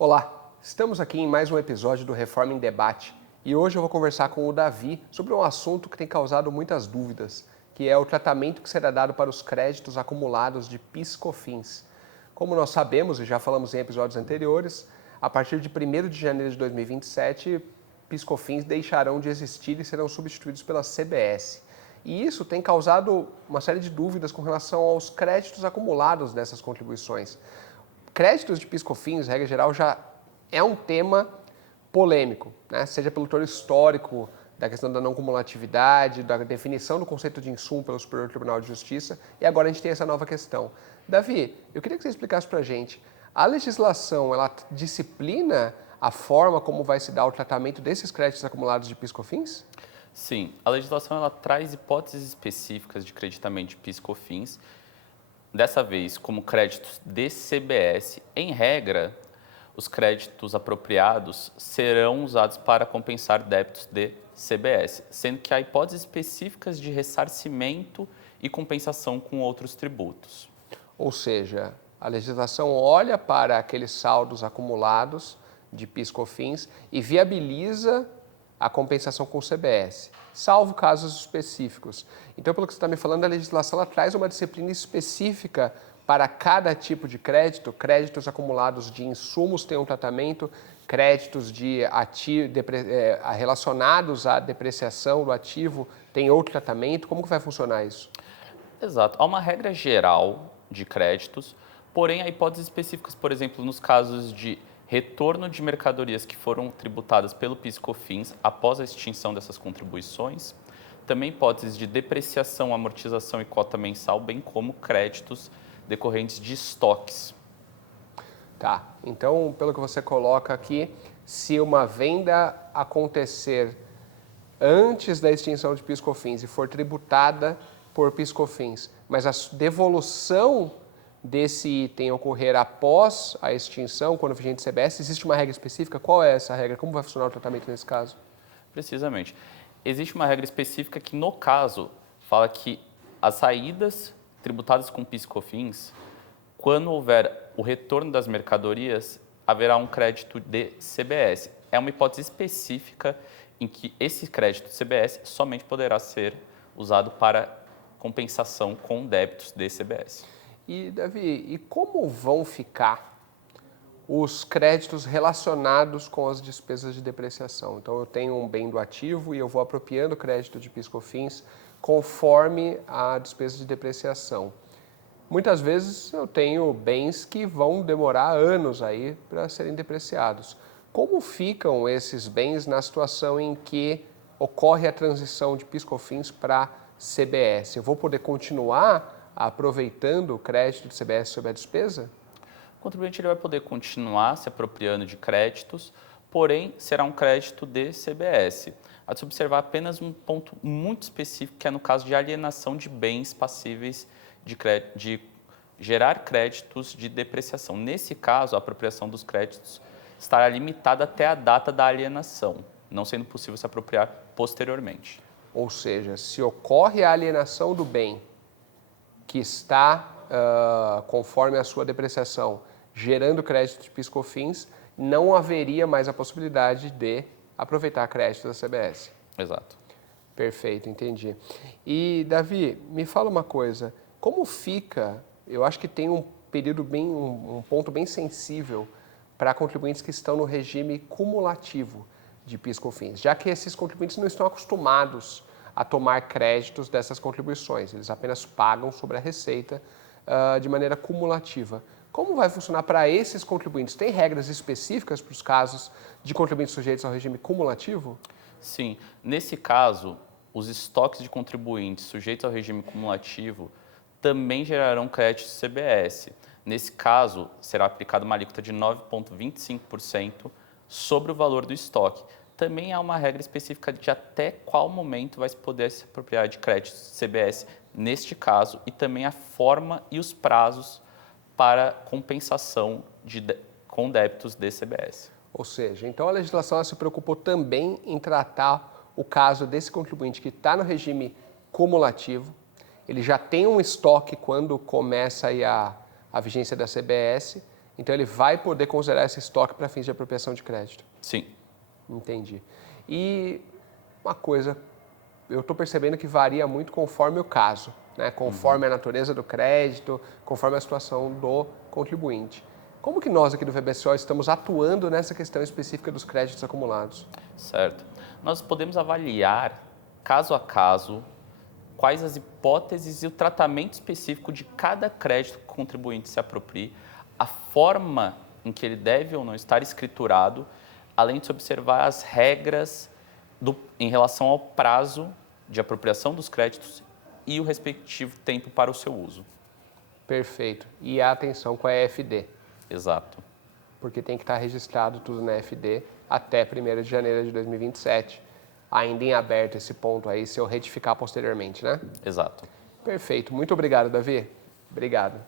Olá, estamos aqui em mais um episódio do Reforma em Debate e hoje eu vou conversar com o Davi sobre um assunto que tem causado muitas dúvidas, que é o tratamento que será dado para os créditos acumulados de PIS/COFINS. Como nós sabemos e já falamos em episódios anteriores, a partir de 1º de janeiro de 2027, PIS/COFINS deixarão de existir e serão substituídos pela CBS. E isso tem causado uma série de dúvidas com relação aos créditos acumulados dessas contribuições. Créditos de PIS/COFINS, regra geral, já é um tema polêmico, né? Seja pelo teor histórico da questão da não cumulatividade, da definição do conceito de insumo pelo Superior Tribunal de Justiça, e agora a gente tem essa nova questão. Davi, eu queria que você explicasse para a gente, a legislação, ela disciplina a forma como vai se dar o tratamento desses créditos acumulados de PIS/COFINS? Sim, a legislação ela traz hipóteses específicas de creditamento de PIS/COFINS, dessa vez como créditos de CBS. Em regra, os créditos apropriados serão usados para compensar débitos de CBS, sendo que há hipóteses específicas de ressarcimento e compensação com outros tributos. Ou seja, a legislação olha para aqueles saldos acumulados de PIS/COFINS e viabiliza a compensação com o CBS, salvo casos específicos. Então, pelo que você está me falando, a legislação ela traz uma disciplina específica para cada tipo de crédito. Créditos acumulados de insumos têm um tratamento, créditos de relacionados à depreciação do ativo têm outro tratamento. Como que vai funcionar isso? Exato. Há uma regra geral de créditos, porém há hipóteses específicas, por exemplo, nos casos de retorno de mercadorias que foram tributadas pelo PIS/COFINS após a extinção dessas contribuições, também hipóteses de depreciação, amortização e cota mensal, bem como créditos decorrentes de estoques. Tá, então, pelo que você coloca aqui, se uma venda acontecer antes da extinção de PIS/COFINS e for tributada por PIS/COFINS, mas a devolução desse item ocorrer após a extinção, quando vigente CBS, existe uma regra específica? Qual é essa regra? Como vai funcionar o tratamento nesse caso? Precisamente. Existe uma regra específica que, no caso, fala que as saídas tributadas com PIS/COFINS, quando houver o retorno das mercadorias, haverá um crédito de CBS. É uma hipótese específica em que esse crédito de CBS somente poderá ser usado para compensação com débitos de CBS. E, Davi, e como vão ficar os créditos relacionados com as despesas de depreciação? Então, eu tenho um bem do ativo e eu vou apropriando crédito de PIS/COFINS conforme a despesa de depreciação. Muitas vezes eu tenho bens que vão demorar anos aí para serem depreciados. Como ficam esses bens na situação em que ocorre a transição de PIS/COFINS para CBS? Eu vou poder continuar aproveitando o crédito de CBS sobre a despesa? O contribuinte ele vai poder continuar se apropriando de créditos, porém será um crédito de CBS. Há de se observar apenas um ponto muito específico, que é no caso de alienação de bens passíveis de gerar créditos de depreciação. Nesse caso, a apropriação dos créditos estará limitada até a data da alienação, não sendo possível se apropriar posteriormente. Ou seja, se ocorre a alienação do bem que está conforme a sua depreciação, gerando crédito de PIS/COFINS, não haveria mais a possibilidade de aproveitar crédito da CBS. Exato. Perfeito, entendi. E, Davi, me fala uma coisa, como fica, eu acho que tem um período um ponto bem sensível para contribuintes que estão no regime cumulativo de PIS/COFINS, já que esses contribuintes não estão acostumados a tomar créditos dessas contribuições, eles apenas pagam sobre a receita de maneira cumulativa. Como vai funcionar para esses contribuintes? Tem regras específicas para os casos de contribuintes sujeitos ao regime cumulativo? Sim, nesse caso, os estoques de contribuintes sujeitos ao regime cumulativo também gerarão créditos CBS. Nesse caso, será aplicada uma alíquota de 9,25% sobre o valor do estoque. Também há uma regra específica de até qual momento vai se poder se apropriar de créditos CBS neste caso, e também a forma e os prazos para compensação com débitos de CBS. Ou seja, então a legislação se preocupou também em tratar o caso desse contribuinte que está no regime cumulativo, ele já tem um estoque quando começa aí a vigência da CBS, Então ele vai poder considerar esse estoque para fins de apropriação de crédito. Sim. Entendi. E uma coisa, eu estou percebendo que varia muito conforme o caso, né? Conforme a natureza do crédito, conforme a situação do contribuinte. Como que nós aqui do VBCO estamos atuando nessa questão específica dos créditos acumulados? Certo. Nós podemos avaliar, caso a caso, quais as hipóteses e o tratamento específico de cada crédito que o contribuinte se aproprie, a forma em que ele deve ou não estar escriturado, além de se observar as regras em relação ao prazo de apropriação dos créditos e o respectivo tempo para o seu uso. Perfeito. E a atenção com a EFD, Exato. porque tem que estar registrado tudo na EFD até 1º de janeiro de 2027. Ainda em aberto esse ponto aí, se eu retificar posteriormente, né? Exato. Perfeito. Muito obrigado, Davi. Obrigado.